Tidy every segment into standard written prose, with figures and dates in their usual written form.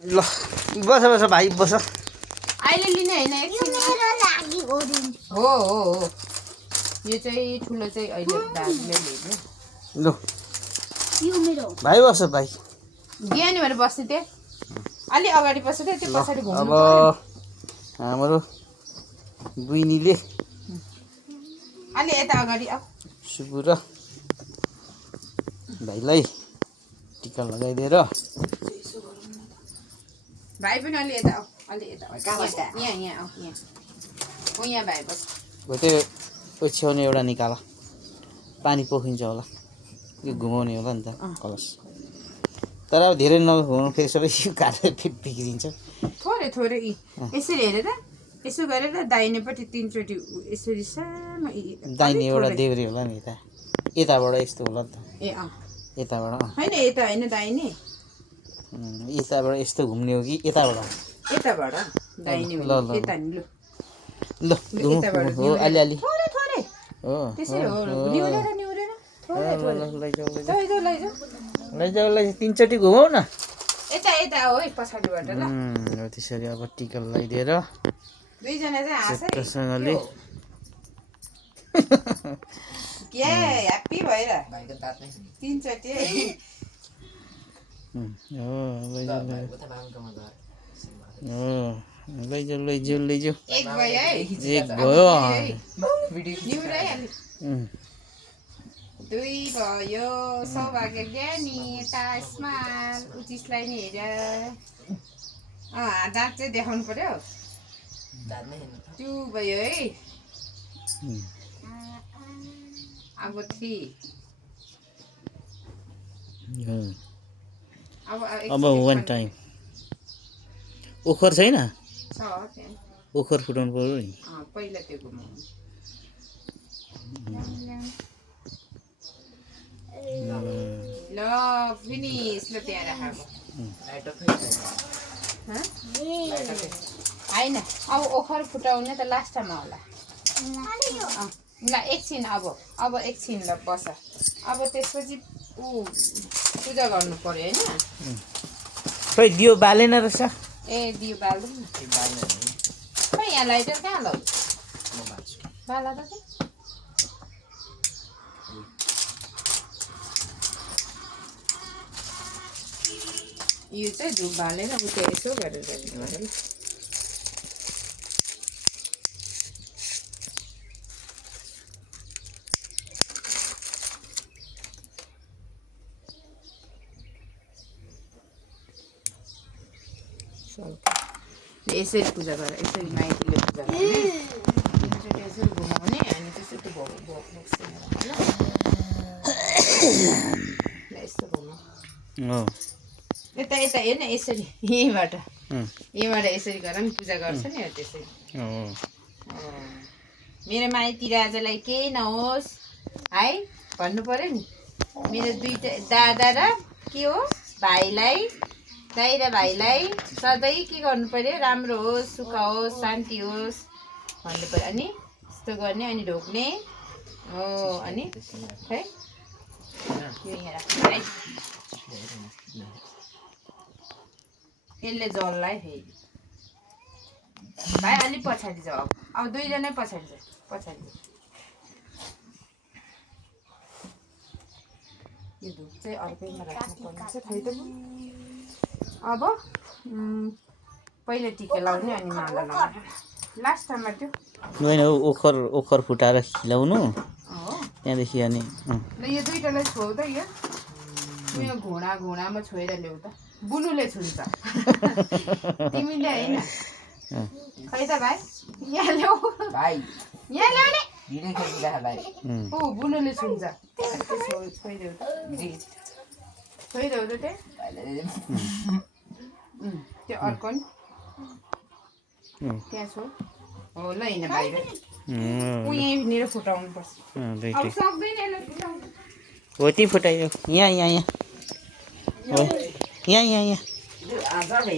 ल बस बस भाइ बस अहिले लिने होइन एकछिन हो यो चाहिँ ठुलो चाहिँ अहिले दाजुले लिने ल भाइ बस भाइ ज्ञानी भएर बस्ने थिएँ अलि अगाडि बस्नु थियो त्यो पछाडि घुम्नु अब पर्यो हाम्रो बुइनीले अलि यता अगाडि आऊ सुबु र भाइलाई टिका लगाइदिएर भाइ पनि अलि यता आऊ अलि यता यहाँ यहाँ आऊ यहाँ हो यहाँ भाइ बस हो त्यो ओछ्याउने एउटा निकाल पानी पोखिन्छ होला यो घुमाउने होला नि त कलस तर अब धेरै नघुमाउनु फेरि सबै काटेर फेरि बिग्रिन्छ थोरै थोरै यसरी हेरेर यसो गरेर दाहिनेपट्टि 3 चोटि यसरी सानो दाहिने एउटा देब्रे होला नि यता यताबाट यस्तो होला नि त ए अँ यताबाट होइन यता होइन दाहिने यताबाट यस्तो घुम्ने हो कि यताबाट यताबाट दाहिने ल, ल, ल। यता नि ल यताबाट हो अलिअलि थोरै थोरै हो त्यसरी हो निहुरेर निहुरेर थोरै थोरै लैजाऊ लैजाऊ लैजाऊ 3 चोटि घुमाउ न यता यता हो है पछाडिबाट ल हो त्यसरी अब टिका लगाइदिएर दुईजना चाहिँ हाँस है राम्रोसँगले के ह्याप्पी भएर 3 चोटि है हो लैजाऊ एक भयो है एक भयो निहुरै दुई भयो सौभाग्य ज्ञानी यता स्माल उचिसलाई नि हेर दाँत चाहिँ देखाउनु पर्यो 2 भयो है अब 3 अब वान टाइम ओखर छैन छ त्यहाँ ओखर फुटाउनु पर्यो नि पहिला त्यो घुमाउनु ल फिनिस ल त्यहाँ राखेको होइन अब ओखर फुटाउने त लास्टमा होला ल एकछिन अब एकछिन ल बस अब त्यसपछि पूजा गर्नु पर्यो होइन खै दियो बालेन रहेछ ए दियो बाल्दैन न खै यहाँ लाइटर कहाँ लौ बाला त यो चाहिँ धुप बालेर उता यसो गरेर गर्नु पर्यो ल यसरी पूजा गर यसरी माइतीले पूजा गर्ने एकचोटि यसरी घुमाउने अनि त्यसरी यस्तो घुमाउ यता यता हेर्न यसरी यहीँबाट यसरी गर नि पूजा गर्छ नि त्यसरी मेरो माइती राजालाई केही नहोस् है भन्नु पर्यो नि मेरो दुईटा दादा र के हो भाइलाई दाइ र भाइलाई सधैँ के गर्नु पर्यो राम्रो होस् सुख होस् शान्ति होस् भन्नु पर्यो अनि यस्तो गर्ने अनि ढोक्ने हो अनि है यो यहाँ राख्नु है यसले जललाई फेरि भाइ अलिक पछाडि जाऊ अब दुईजनै पछाडि जाऊ पछाडि यो धुप चाहिँ अर्कैमा राख्नुपर्ने छ खै त अब पहिला टिका लाउने अनि माला लाउने लास्टमा त्यो होइन ओखर फुटाएर खिलाउनु त्यहाँदेखि अनि ल यो दुईटालाई छोउ त यो उयो घुँडामा छोएर ल्याउ त बुनुले छुन्छ तिमीले होइन खै त भाइ यहाँ ल्याऊ भाइ यहाँ ल्याउने ऊ बुनुले छुन्छ छोइदेऊ त छोइदेऊ त त्यो अर्को नि त्यहाँ छो हो ल होइन बाहिर ऊ यहीँनिर फुटाउनु पर्छ अब सक्दैन यसलाई फुटाउनु हो त्यहीँ फुटाइयो यहाँ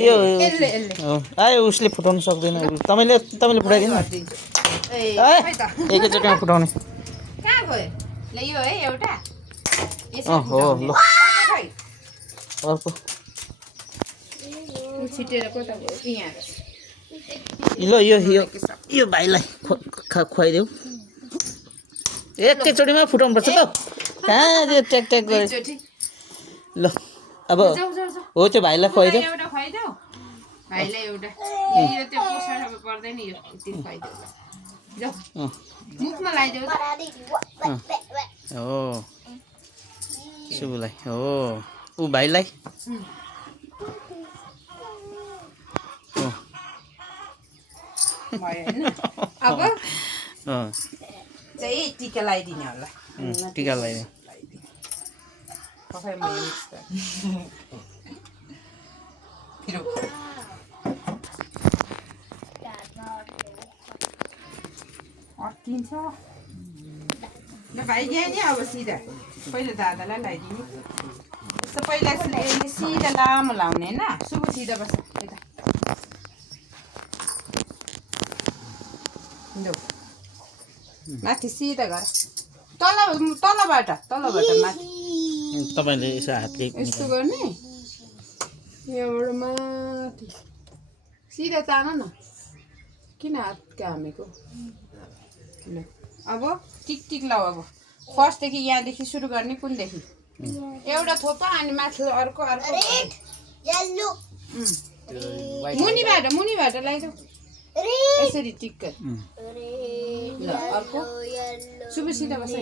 यो आयो उसले फुटाउनु सक्दैन तपाईँले फुटाइदिनु न एकैचोटिमा फुटाउने कहाँ गयो ल यो है एउटा हो ल अर्को ऊ छिटेर कता गयो यहाँ ल यो भाइलाई खुवाइदेऊ एकैचोटिमा फुटाउनु पर्छ त कहाँ त्यो ट्याक ट्याक गरे ल अब हो त्यो भाइलाई खुवाइदेऊ एउटा खुवाइदेऊ भाइलाई एउटा यो त्यो पोसाड अब पर्दैन यो यति खुवाइदेऊ जाऊ मुखमा लगाइदेऊ हो सुबुलाई हो ऊ भाइलाई भयो होइन अब चाहिँ टिका लगाइदिने होला टिका लगाइदिउँ कसैमा मिक्स फिरो अट्किन्छ ल भाइ यहाँ नि अब सिधा पहिला दादालाई लगाइदिने यस्तो पहिला सिधा लामो लाउने होइन सुबु सिधा बस्छ यता लौ माथि सिधा गर तलबाट माथि तपाईँले यसो हातले यस्तो गर्ने यहाँबाट माथि सिधा तान न किन हात कामेको ल अब टिक टिक लाऊ अब फर्स्टदेखि यहाँदेखि सुरु गर्ने कुनदेखि एउटा थोपा अनि माथि अर्को मुनिबाट लगाइदेऊ यसरी टिक्क ल अर्को सुबु सिधा बस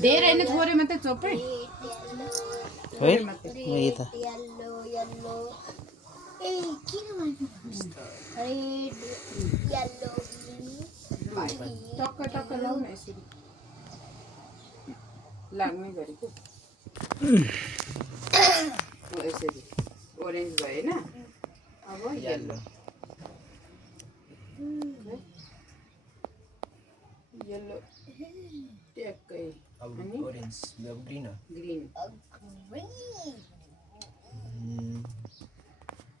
धेरै होइन थोरै मात्रै चोपै टक्क लाउ न यसरी लाग्ने गरेको यसरी ओरेन्ज भयो होइन अब येल्लो येल्लो ट्याक्कै अनि orange green ग्रीन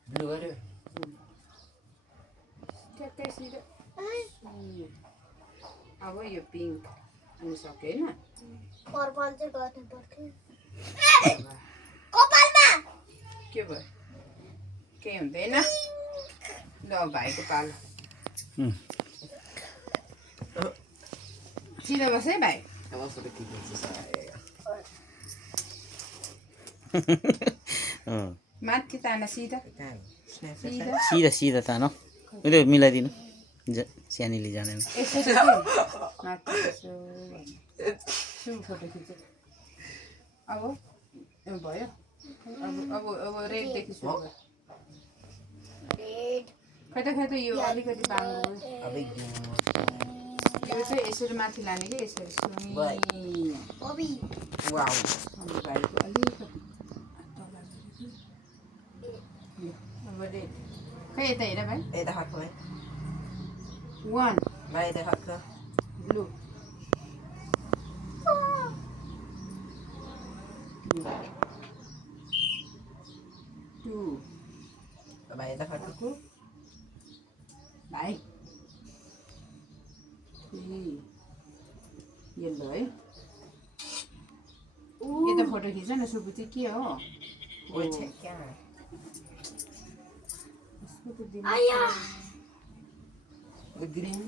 blue गर्यो ट्याक्कै सिधा अब यो पिङ्क अनि सक्यो होइन के भयो केही हुँदैन ल भाइको पालो सिधा बस है भाइ माथि तान सिधा सिधा तान उसले मिलाइदिनु सानीले जानेन यसरी माथि फोटो खिच्छ अब भयो अब रेडदेखि सुरु गर खै त यो अलिकति बाङ्गो यो चाहिँ यसरी माथि लाने कि यसरी भाइको अलिकति अब रेड खै यता हेर भाइ वान ब्लू टू भाइ येल्लो है यता फोटो खिच न सुबु चाहिँ के हो green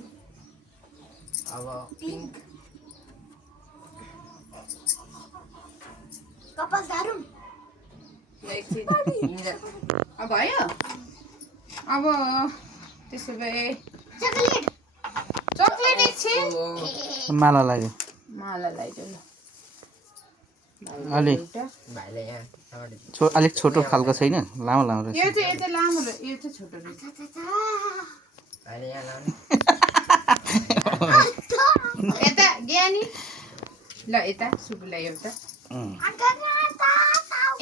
अब pink अब भयो अब त्यसो भए चकलेट एकछिन माला लाग्यो माला लगाइदेऊ ल भाइले यहाँ अलिक छोटो खालको छैन लामो रहेछ यो चाहिँ लामो यो चाहिँ छोटो रहेछ भाइले यहाँ लाउने यता ज्ञानी ल यता सुबुलाई एउटा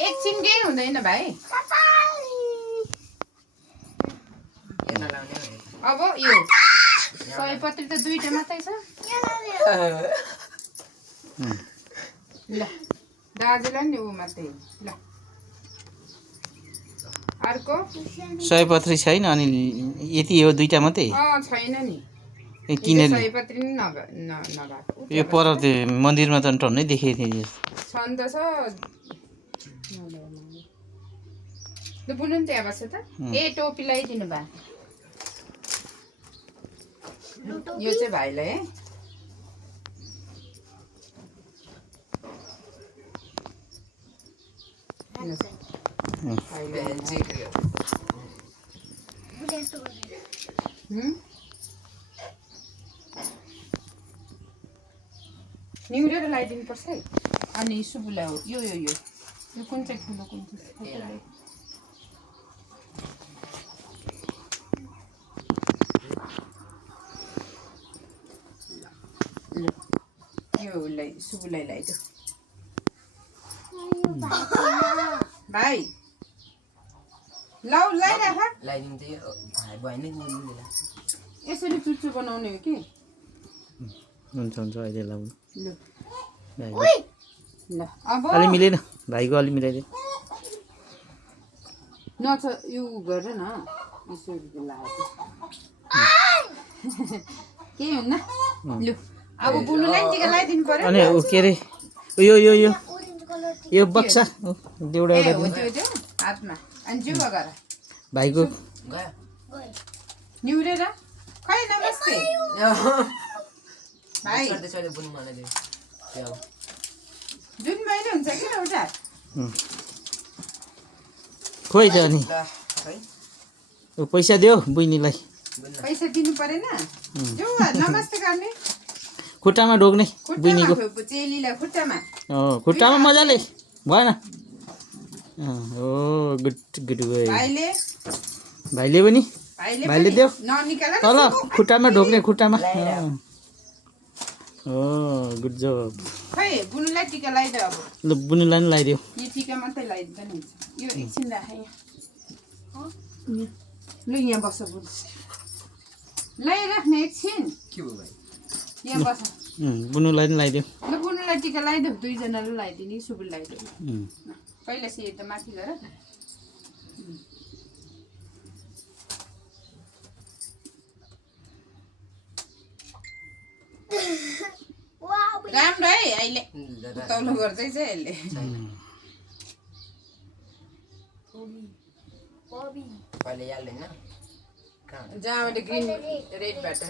एकछिन केही हुँदैन भाइ अब यो सयपत्री त दुईटा मात्रै छ ल दाजुलाई नि ऊ मात्रै ल अर्को सयपत्री छैन अनि यति हो दुईटा मात्रै छैन नि किनेर सयपत्री नि नभएको यो पर त्यो मन्दिरमा त टन्नै देखेको थिएँ छन् त छ ल बुनु नि त्यहाँ बस्छ त ए टोपी लगाइदिनु भा यो चाहिँ भाइलाई है निहुरेर लगाइदिनु पर्छ है अनि सुबुलाई हो यो यो यो यो कुन चाहिँ ठुलो कुन चाहिँ यो उसलाई सुबुलाई लगाइदियो भाइ लौ लगाइराख लगाइदिन्छ यो भएन नि यसरी चुच्चो बनाउने हो कि हुन्छ हुन्छ अहिले लाउनु ल भाइको ल अब अलि मिलेन भाइको अलि मिलाइदिए नछ यो गर न यसरी लाग्यो के हुन्न लु अब बुनुलाई टिका लगाइदिनु पर्यो अनि ऊ के अरे यो यो यो यो बक्सा एउटा ए एउटा हो दिनु त्यो हातमा अनि जुवा गर भाइको गयो निहुरेर खै नमस्ते भाइ चढ्दै चढ्दै बुनु मलाई दियो त्यो जुन मैले हुन्छ कि एउटा खोइ त अनि ल है ऊ पैसा दियो बहिनीलाई बुन्न पैसा दिनु परेन जुवा नमस्ते गर्ने खुट्टामा ढोक्ने बहिनीको खुट्टामा चेलीलाई खुट्टामा खुट्टामा मजाले भएन हो गुड गुड गयो भाइले भाइले पनि भाइले भाइले पनि देऊ ननिकाल न तल खुट्टामा ढोक्ने खुट्टामा लगाइरह। हो गुड जब खै बुनुलाई टिका लगाइदियो अब ल बुनुलाई नि लगाइदियो यो टिका मात्रै लगाइदिँदा नि हुन्छ यो एकछिन राख यहाँ लु यहाँ बस बुनु लगाइराख्ने एकछिन के भयो भाइ यहाँ बस बुनुलाई नि लगाइदियो ल बुनुलाई टिका लगाइदेऊ दुईजनाले लगाइदिने सुबुल लगाइदेऊ उम्, पहिला चाहिँ त माथि गर राम्रो है अहिले तौलो गर्दैछ यसले पहिले याद होइन कहाँ जहाँबाट green रेडबाट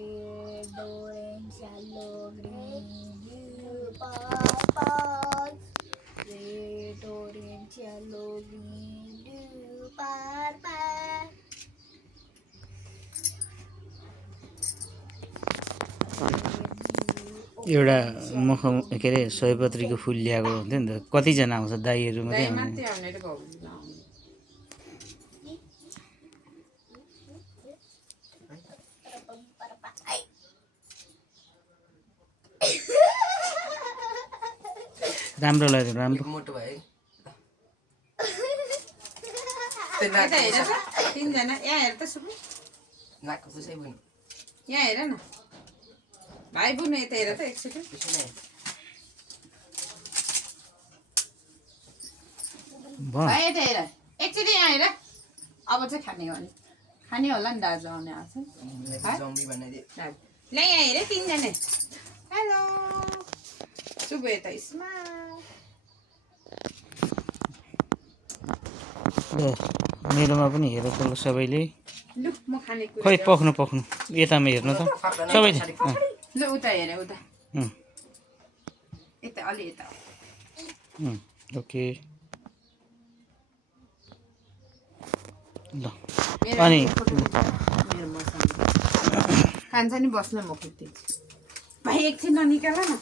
Red, orange, yellow, green, blue, purple. Red, orange, yellow, green, blue, purple. एउटा मख के अरे सयपत्रीको फुल ल्याएको हुन्थ्यो नि त कतिजना आउँछ दाईहरू मात्रै दाइ आउने मात्रै आउने र भाउजू नआउने राम्रो लाग्यो राम्रो मोटो भयो यता हेर त तिनजना यहाँ हेर त सुबु नाकको पुसै बुनु यहाँ हेर न भाइ बुनु यता हेर त एकचोटि त्यसो नै भयो भाइ यता हेर एकचोटि यहाँ हेर अब चाहिँ खाने हो नि खाने होला नि दाजु आउने आएको छ जम्बी बनाइदियो ल यहाँ हेर तिनजना हेलो सुबु यता स्मा ल मेरोमा पनि हेरेको ल सबैले लु म खाने कुरा खोइ पख्नु पख्नु यतामा हेर्नु त सबैले ल उता हेर उता अँ, यता अलि यता ओके ल मेरो अनि मेरो मसँग खान्छ नि बस्न म खोज्दिन्छु भाइ एकछिन ननिकाल न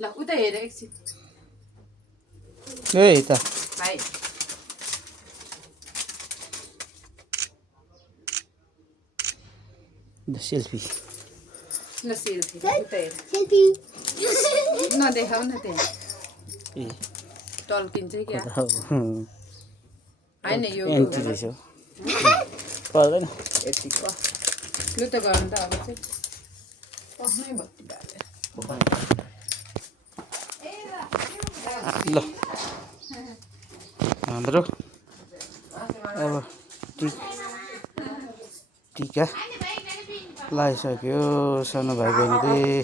ल उता हेर एकछिन ए यता भाइ ल सेल्फी ल सेल्फी उता हेर Selfie. नदेखाउ न त्यहाँ ए टल्किन्छ क्या हो होइन यो एन्टी रहेछ हो। पर्दैन यतिको लु त गर्नु त अब चाहिँ पस्नै भक्ति ल हाम्रो अब टिका लगाइसक्यो सानो भाइ बहिनीले